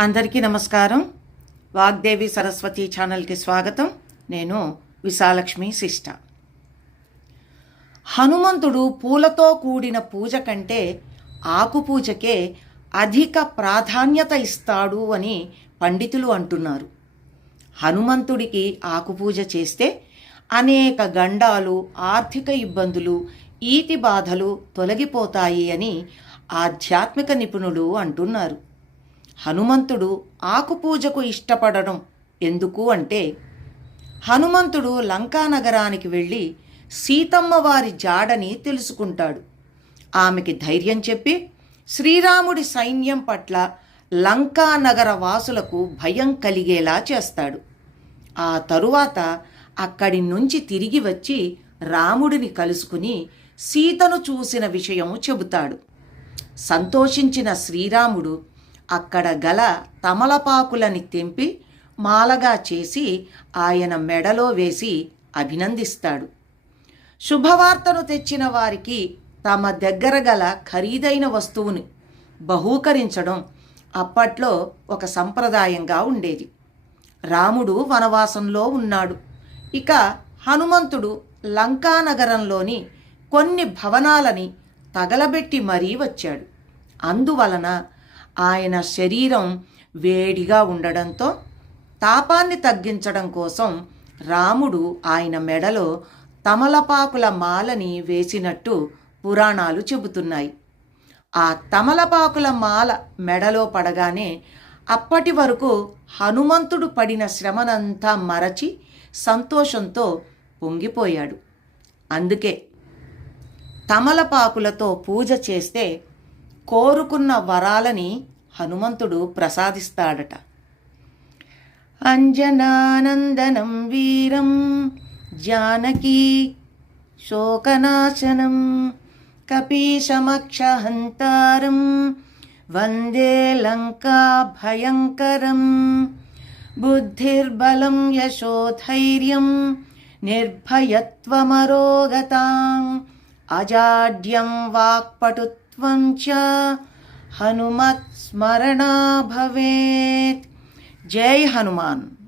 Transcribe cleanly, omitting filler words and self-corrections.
అందరికీ నమస్కారం. వాగ్దేవి సరస్వతి ఛానల్కి స్వాగతం. నేను విశాలక్ష్మి శిష్ట. హనుమంతుడు పూలతో కూడిన పూజ కంటే ఆకుపూజకే అధిక ప్రాధాన్యత ఇస్తాడు అని పండితులు అంటున్నారు. హనుమంతుడికి ఆకుపూజ చేస్తే అనేక గండాలు, ఆర్థిక ఇబ్బందులు, ఈతి బాధలు తొలగిపోతాయి అని ఆధ్యాత్మిక నిపుణులు అంటున్నారు. హనుమంతుడు ఆకుపూజకు ఇష్టపడడం ఎందుకు అంటే, హనుమంతుడు లంకా నగరానికి వెళ్ళి సీతమ్మ వారి జాడని తెలుసుకుంటాడు. ఆమెకి ధైర్యం చెప్పి శ్రీరాముడి సైన్యం పట్ల లంకా నగర వాసులకు భయం కలిగేలా చేస్తాడు. ఆ తరువాత అక్కడి నుంచి తిరిగి వచ్చి రాముడిని కలుసుకుని సీతను చూసిన విషయం చెబుతాడు. సంతోషించిన శ్రీరాముడు అక్కడ గల తమలపాకులని తెంపి మాలగా చేసి ఆయన మెడలో వేసి అభినందిస్తాడు. శుభవార్తను తెచ్చిన వారికి తమ దగ్గర గల ఖరీదైన వస్తువుని బహూకరించడం అప్పట్లో ఒక సంప్రదాయంగా ఉండేది. రాముడు వనవాసంలో ఉన్నాడు. ఇక హనుమంతుడు లంకానగరంలోని కొన్ని భవనాలని తగలబెట్టి మరీ వచ్చాడు. అందువలన ఆయన శరీరం వేడిగా ఉండడంతో తాపాన్ని తగ్గించడం కోసం రాముడు ఆయన మెడలో తమలపాకుల మాలని వేసినట్టు పురాణాలు చెబుతున్నాయి. ఆ తమలపాకుల మాల మెడలో పడగానే అప్పటి వరకు హనుమంతుడు పడిన శ్రమనంతా మరచి సంతోషంతో పొంగిపోయాడు. అందుకే తమలపాకులతో పూజ చేస్తే కోరుకున్న వరాలని హనుమంతుడు ప్రసాదిస్తాడట. అంజనానందనం వీరం జానకీ శోకనాశనం కపీశమక్షహంతారం వందే లంకా భయంకరం బుద్ధిర్బలం యశోధైర్యం నిర్భయత్వమరోగతాం అజాడ్యం వాక్పటుత్వం చ హనుమత్ స్మరణా భవేత్. జై హనుమాన్.